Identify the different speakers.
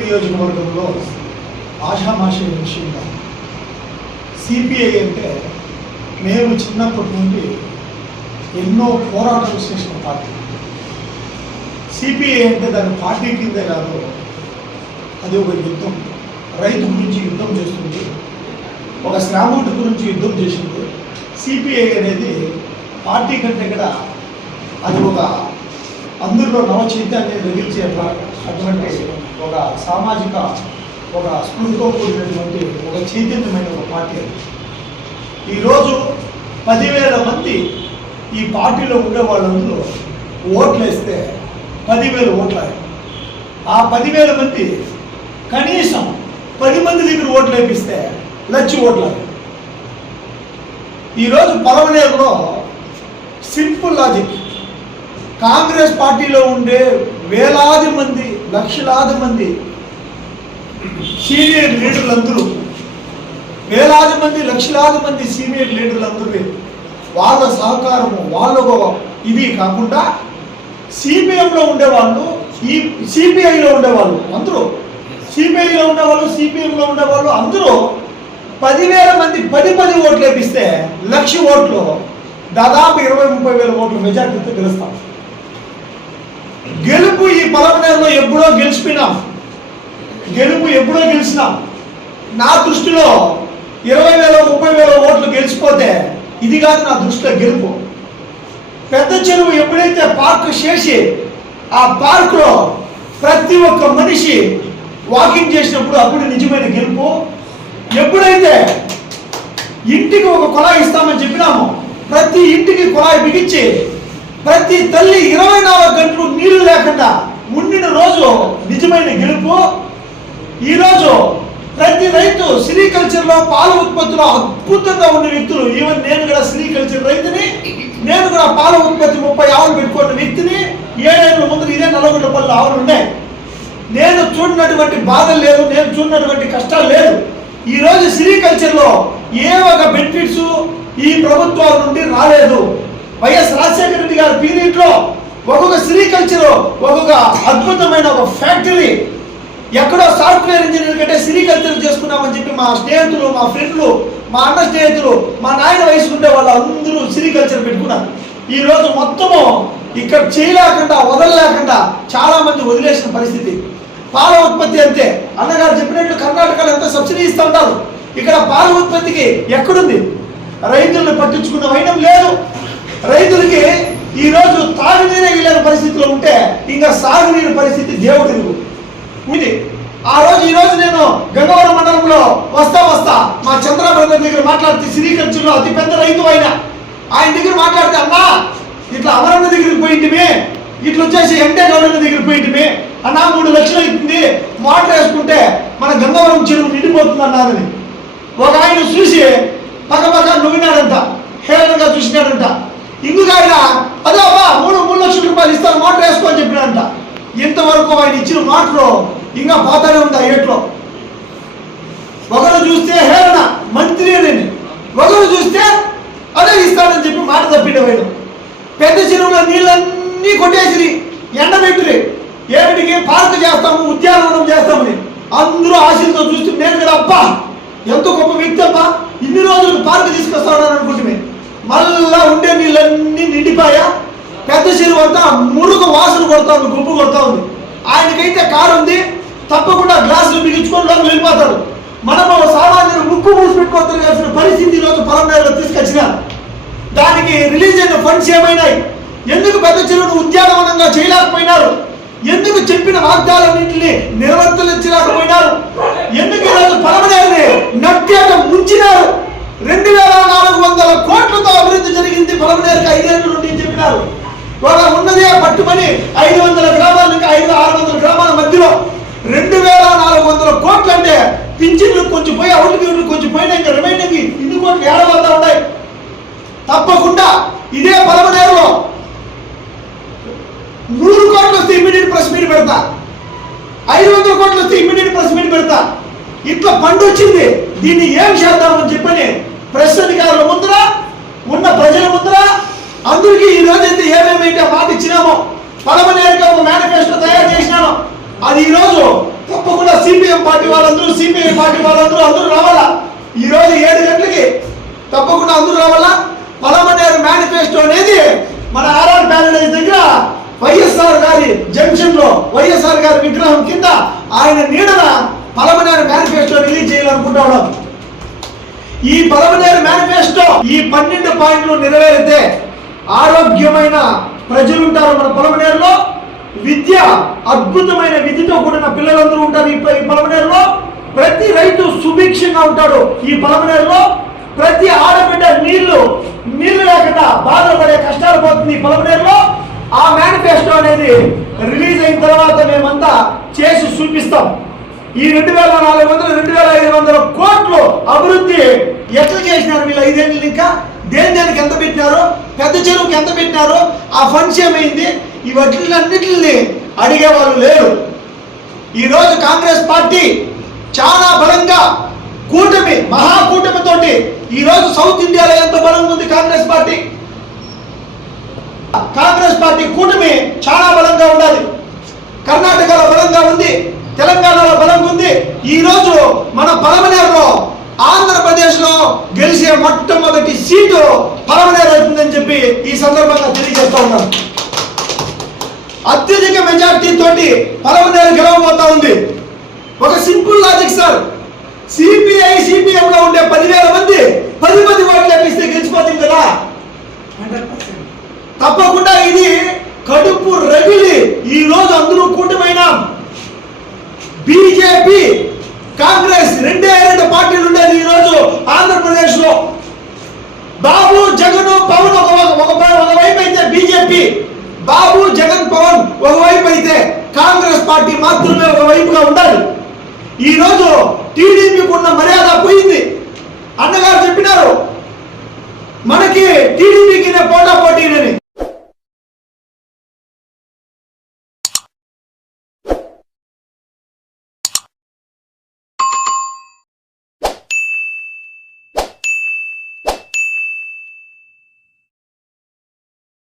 Speaker 1: నియోజకవర్గంలో ఆషామాషి విషయం కాదు సిపిఐ అంటే మేము చిన్నప్పటి నుండి ఎన్నో పోరాటాలు చేసిన పార్టీ. సిపిఐ అంటే దాని పార్టీ కిందే కాదు అది ఒక యుద్ధం. రైతు గురించి యుద్ధం చేస్తుంది ఒక శ్రామికుడి గురించి యుద్ధం చేసింది. సిపిఐ అనేది పార్టీ కంటే కూడా అది ఒక అందులో నవ చైతన్యాన్ని రగిల్చే అట్లా అటువంటి ఒక సామాజిక ఒక స్ఫూర్తితో కూడినటువంటి ఒక చైతన్యమైన ఒక పార్టీ అది. ఈరోజు పదివేల మంది ఈ పార్టీలో ఉండే వాళ్ళందరూ ఓట్లు వేస్తే పదివేలు ఓట్లాయి ఆ పదివేల మంది కనీసం పది మంది దగ్గర ఓట్లు వేపిస్తే లక్ష ఓట్లు. ఈరోజు పొలవనేరులో సింపుల్ లాజిక్. కాంగ్రెస్ పార్టీలో ఉండే వేలాది మంది లక్షలాది మంది సీనియర్ లీడర్లందరూ వేలాది మంది లక్షలాది మంది సీనియర్ లీడర్లందరూ వాళ్ళ సహకారము వాళ్ళ ఇవి ఇది కాకుండా సిపిఎంలో ఉండేవాళ్ళు ఈ సిపిఐలో ఉండేవాళ్ళు అందరూ సిపిఐలో ఉండేవాళ్ళు సిపిఎంలో ఉండేవాళ్ళు అందరూ పదివేల మంది పది పది ఓట్లు వేపిస్తే లక్ష ఓట్లు దాదాపు ఇరవై ముప్పై వేల ఓట్లు మెజార్టీతో గెలుస్తాం గెలు ఈ పలమనేరులో ఎప్పుడో గెలిచిపోయినాం. గెలుపు ఎప్పుడో గెలిచినాం. నా దృష్టిలో ఇరవై వేల ముప్పై వేల ఓట్లు గెలిచిపోతే ఇది కాదు నా దృష్టిలో గెలుపు. పెద్ద చెరువు ఎప్పుడైతే పార్క్ చేసి ఆ పార్క్లో ప్రతి ఒక్క మనిషి వాకింగ్ చేసినప్పుడు అప్పుడు నిజమైన గెలుపు. ఎప్పుడైతే ఇంటికి ఒక కుళాయి ఇస్తామని చెప్పినాము ప్రతి ఇంటికి కుళాయి బిగించి ప్రతి తల్లి ఇరవై నాలుగు గంటలు నీళ్ళు లేకుండా నిజమైన గెలుపు. ఈరోజు ప్రతి రైతు సిరికల్చర్లో పాల ఉత్పత్తిలో అద్భుతంగా ఉన్న వ్యక్తులు. ఈవెన్ నేను కూడా సిరికల్చర్ రైతుని. నేను కూడా పాల ఉత్పత్తి ముప్పై ఆవులు పెట్టుకున్న వ్యక్తిని. ఏడేళ్ళ ముందు ఇదే నలభై పళ్ళు ఆవులు ఉన్నాయి. నేను చూడనటువంటి బాధలు లేదు నేను చూడనటువంటి కష్టాలు లేదు. ఈ రోజు సిరికల్చర్లో ఏ ఒక బెనిఫిట్స్ ఈ ప్రభుత్వాల నుండి రాలేదు. వైఎస్ రాజశేఖర రెడ్డి గారి పీరియడ్లో ఒక్కొక్క సిరికల్చర్ ఒక్కొక్క అద్భుతమైన ఒక ఫ్యాక్టరీ ఎక్కడో సాఫ్ట్వేర్ ఇంజనీర్ కంటే సిరికల్చర్ చేసుకున్నామని చెప్పి మా స్నేహితులు మా ఫ్రెండ్లు మా అన్న స్నేహితులు మా నాయన వయసు ఉండే వాళ్ళు అందరూ సిరికల్చర్ పెట్టుకున్నారు. ఈ రోజు మొత్తము ఇక్కడ చేయలేకుండా వదలలేకుండా చాలా మంది వదిలేసిన పరిస్థితి. పాల ఉత్పత్తి అంతే అన్నగారు చెప్పినట్లు కర్ణాటకలో ఎంత సబ్సిడీ ఇస్తూ ఉంటారు ఇక్కడ పాల ఉత్పత్తికి ఎక్కడుంది? రైతులను పట్టించుకున్న వైనం ఇంకా సాగునీరు పరిస్థితి దేవుడు ఇది ఆ రోజు ఈ రోజు నేను గంగవరం మండలంలో వస్తా వస్తా మా చంద్రబాబు దగ్గర మాట్లాడితే శ్రీకల్చర్లో అతి పెద్ద రైతు ఆయన. ఆయన దగ్గర మాట్లాడితే అమ్మా ఇట్లా అమరన్న దగ్గరికి పోయింటిమే ఇట్లా వచ్చేసి ఎంటే గౌడన్న దగ్గరికి పోయింటిమే అన్నా మూడు లక్షలు అవుతుంది మోటార్ వేసుకుంటే మన గంగవరం చెరువు నిండిపోతుంది అన్నారని ఒక ఆయన చూసి పక్క పక్క నవ్వినాడంట హేళనగా చూసినాడంట. ఇంకొక ఆయన అదే లక్షల రూపాయలు ఇస్తాను మోటార్ వేసుకో అని చెప్పినంట ఇంతవరకు ఆయన ఇచ్చిన మాటలో ఇంకా పోతానే ఉంది ఆ ఏట్లో. ఒకరు చూస్తే హేళన మంత్రి అని ఒకరు చూస్తే అదే ఇస్తానని చెప్పి మాట తప్పిన ఆయన. పెద్ద చెరువులో నీళ్ళన్నీ కొట్టేసిరి ఎండబెట్టిరి ఏమిటికి? పార్క్ చేస్తాము ఉద్యానవనం చేస్తామని. అందరూ ఆశలతో చూస్తే నేను కదా అబ్బా ఎంత గొప్ప వ్యక్తి అబ్బా. ఇన్ని రోజులు పార్క్ తీసుకొస్తాడని అనుకుంటే మళ్ళా ఉండే నీళ్ళన్నీ నిండిపోయా. పెద్ద చెరువు అంతా మురుగు వాసన కొడతా ఉంది గుంపు కొడతా ఉంది. ఆయనకైతే కారు ఉంది తప్పకుండా గ్లాసులు బిగించుకొని లోపల వెళ్ళిపోతాడు మనము సామాన్యులు ముక్కు మూసి పెట్టుకోవద్దు కాల్సిన పరిస్థితి ఈరోజు పొలంలో తీసుకొచ్చిన. దానికి రిలీజ్ అయిన ఫండ్స్ ఏమైనాయి? ఎందుకు పెద్ద చెరువును ఉద్యానవనంగా చేయలేకపోయినారు? ఎందుకు చెప్పిన వాగ్దాలన్నింటినీ నిర్వర్తించలేకపోయినారు ఎందుకు ఈరోజు పరమనేరుని నట్ ముంచినారు రెండు వేల నాలుగు వందల కోట్లతో అభివృద్ధి జరిగింది పరమనేరుకి ఐదేళ్ళ నుండి అని చెప్పినారు ఒక ఉన్నదే పట్టుమని ఐదు వందల గ్రామాల నుంచి ఐదు ఆరు వందల గ్రామాల మధ్యలో రెండు వేల నాలుగు వందల కోట్లు అంటే పింఛన్లు కొంచెం పోయి అవుట్ బిల్లు కొంచెం పోయినా ఇంకా రిమైనింగ్ ఇన్ని కోట్లు ఏడవద్దా ఉన్నాయి తప్పకుండా ఇదే పలమనేరులో నూరు కోట్లు వస్తే ఇమ్మీడియట్ ప్రెస్ మీట్ పెడతా. ఐదు వందల కోట్లు వస్తే ఇమ్మీడియట్ ప్రెస్ మీట్ పెడతా. ఇట్లా పండు వచ్చింది. దీన్ని ఏం చేద్దామని చెప్పని ప్రెస్ అధికారుల ముందర ఉన్న ప్రజల ముందర అందరికీ ఈ రోజు అయితే ఏమేమైతే మాట ఇచ్చినామో పలమనేరుగా ఒక మేనిఫెస్టో తయారు చేసినాను అది ఈ రోజు తప్పకుండా సిపిఎం పార్టీ వాళ్ళందరూ పార్టీ వాళ్ళందరూ అందరూ రావాలా? ఈ రోజు ఏడు గంటలకి తప్పకుండా అందరూ రావాలా? పలమనేరు మేనిఫెస్టో అనేది మన ఆర్ఆర్ ప్యారడైజ్ దగ్గర వైఎస్ఆర్ గారి జంక్షన్లో వైఎస్ఆర్ గారి విగ్రహం కింద ఆయన నీడన పలమనేరు మేనిఫెస్టో రిలీజ్ చేయాలనుకుంటా ఉన్నాం. ఈ పలమనేరు మేనిఫెస్టో ఈ పన్నెండు పాయింట్లు నెరవేరితే ఆరోగ్యమైన ప్రజలు ఉంటారు మన పొలమనేరులో విద్య అద్భుతమైన విద్యతో కూడిన పిల్లలందరూ ఉంటారు ఈ పలమనేరు ప్రతి రైతు సుభిక్షంగా ఉంటాడు. ఈ పొలమనేరులో ప్రతి ఆడబిడ్డ నీళ్ళు నీళ్ళు లేకుండా బాధపడే కష్టాలు పోతుంది. ఈ పొలమనేరులో ఆ మేనిఫెస్టో అనేది రిలీజ్ అయిన తర్వాత మేమంతా చేసి చూపిస్తాం. ఈ రెండు వేల నాలుగు వందలు రెండు వేల ఐదు వందల కోట్లు అభివృద్ధి ఎట్లా చేసినారు వీళ్ళు ఐదేళ్ళు ఇంకా? దేని దేనికి ఎంత పెట్టినారు? పెద్ద చెరువుకి ఎంత పెట్టినారు? ఆ ఫండ్స్ ఏమైంది? ఈ అడిగే వాళ్ళు లేరు. ఈరోజు కాంగ్రెస్ పార్టీ చాలా బలంగా కూటమి మహా కూటమితోటి ఈరోజు సౌత్ ఇండియాలో ఎంత బలంగా ఉంది కాంగ్రెస్ పార్టీ? కాంగ్రెస్ పార్టీ కూటమి చాలా బలంగా ఉండాలి కర్ణాటకలో బలంగా ఉంది తెలంగాణలో బలంగా ఉంది. ఈ రోజు మన పలమనేరులో ఆంధ్రప్రదేశ్లో గెలిచే మొట్టమొదటి సీటు పలమనేరు అవుతుందని చెప్పి ఈ సందర్భంగా తెలియజేస్తా ఉన్నాను. అత్యధిక మెజార్టీ తోటి పలమనేరు గెలవబోతా ఉంది. ఒక simple logic sir. CPI CPM లో ఉండే పదివేల మంది పది మంది ఓట్లు ఎట్లిస్తే గెలిచిపోతుంది కదా? తప్పకుండా ఇది కడుపు రగిలి ఈ రోజు అందరూ కూటమైన. బీజేపీ కాంగ్రెస్ రెండే రెండు పార్టీలు ఉండేది ఈ రోజు ఆంధ్రప్రదేశ్లో బాబు జగన్ పవన్ ఒక ఒక ఒకవైపు అయితే బీజేపీ బాబు జగన్ పవన్ ఒకవైపు అయితే కాంగ్రెస్ పార్టీ మాత్రమే ఒక వైపుగా ఉండాలి. ఈ రోజు టీడీపీకి ఉన్న మర్యాద పోయింది. అన్నగారు చెప్పినారు మనకి టీడీపీకి పోటా పోటీనని